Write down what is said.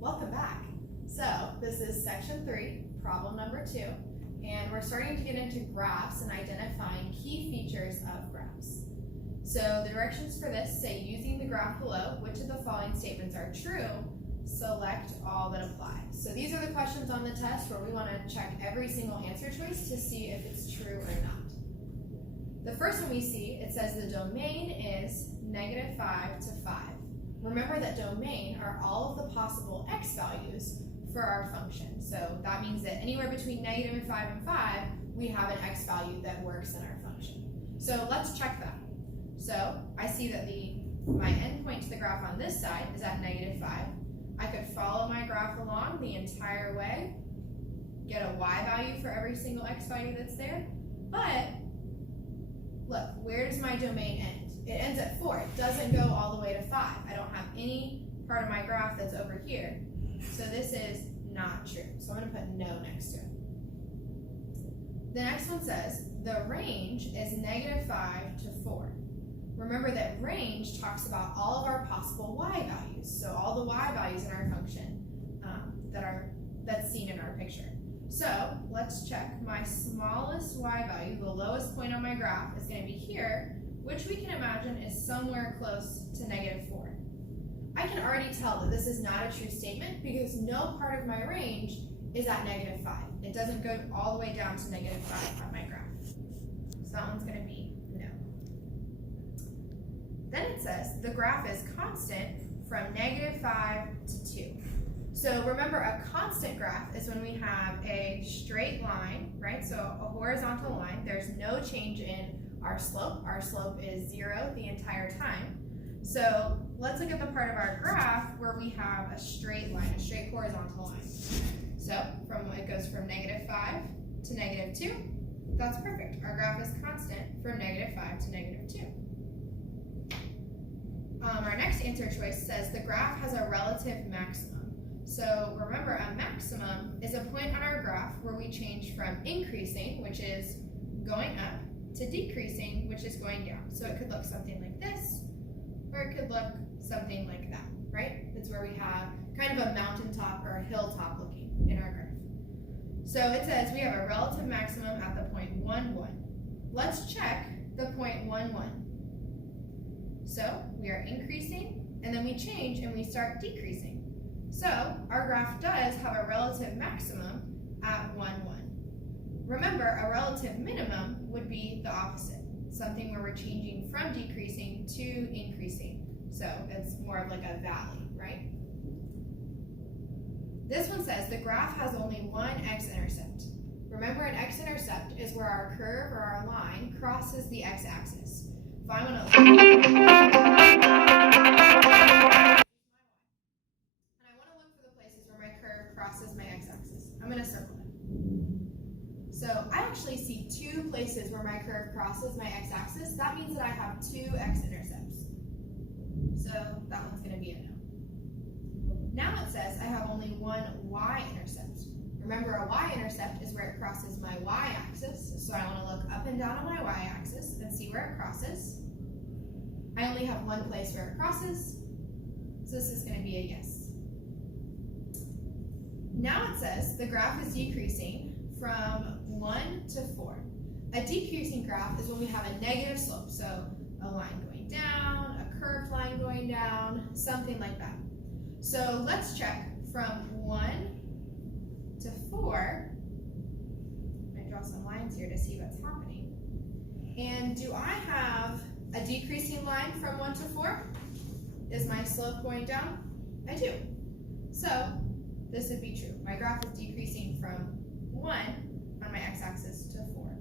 Welcome back. So this is section 3, problem number 2, and we're starting to get into graphs and identifying key features of graphs. So the directions for this say, using the graph below, which of the following statements are true? Select all that apply. So these are the questions on the test where we want to check every single answer choice to see if it's true or not. The first one we see, it says the domain is -5 to 5. Remember that domain are all of the possible x values for our function. So that means that anywhere between -5 and 5, we have an x value that works in our function. So let's check that. So I see that my endpoint to the graph on this side is at -5. I could follow my graph along the entire way, get a y value for every single x value that's there, but look, where does my domain end? It ends at 4. It doesn't go all the way to 5. I don't have any part of my graph that's over here. So this is not true. So I'm going to put no next to it. The next one says the range is -5 to 4. Remember that range talks about all of our possible y values. So all the y values in our function that's seen in our picture. So let's check. My smallest y value, the lowest point on my graph, is going to be here, which we can imagine is somewhere close to -4. I can already tell that this is not a true statement because no part of my range is at -5. It doesn't go all the way down to -5 on my graph. So that one's going to be no. Then it says the graph is constant from -5 to 2. So remember, a constant graph is when we have a straight line, right? So a horizontal line. There's no change in our slope. Our slope is 0 the entire time. So let's look at the part of our graph where we have a straight line, a straight horizontal line. So it goes from -5 to -2. That's perfect. Our graph is constant from -5 to -2. Our next answer choice says the graph has a relative maximum. So remember, a maximum is a point on our graph where we change from increasing, which is going up, to decreasing, which is going down. So it could look something like this, or it could look something like that, right? That's where we have kind of a mountaintop or a hilltop looking in our graph. So it says we have a relative maximum at the point 1, 1. Let's check the point 1, 1. So we are increasing, and then we change and we start decreasing. So our graph does have a relative maximum at 1, 1. Remember, a relative minimum would be the opposite, something where we're changing from decreasing to increasing. So it's more of like a valley, right? This one says the graph has only one x-intercept. Remember, an x-intercept is where our curve or our line crosses the x-axis. If I want to look for the places where my curve crosses my x-axis, I'm going to circle it. So I actually see 2 places where my curve crosses my x-axis. That means that I have 2 x-intercepts. So that one's going to be a no. Now it says I have only one y-intercept. Remember, a y-intercept is where it crosses my y-axis. So I want to look up and down on my y-axis and see where it crosses. I only have one place where it crosses. So this is going to be a yes. Now it says the graph is decreasing from 1 to 4. A decreasing graph is when we have a negative slope, so a line going down, a curved line going down, something like that. So let's check from 1 to 4. I'm going to draw some lines here to see what's happening. And do I have a decreasing line from 1 to 4? Is my slope going down? I do. So this would be true. My graph is decreasing from 1 on my x-axis to 4.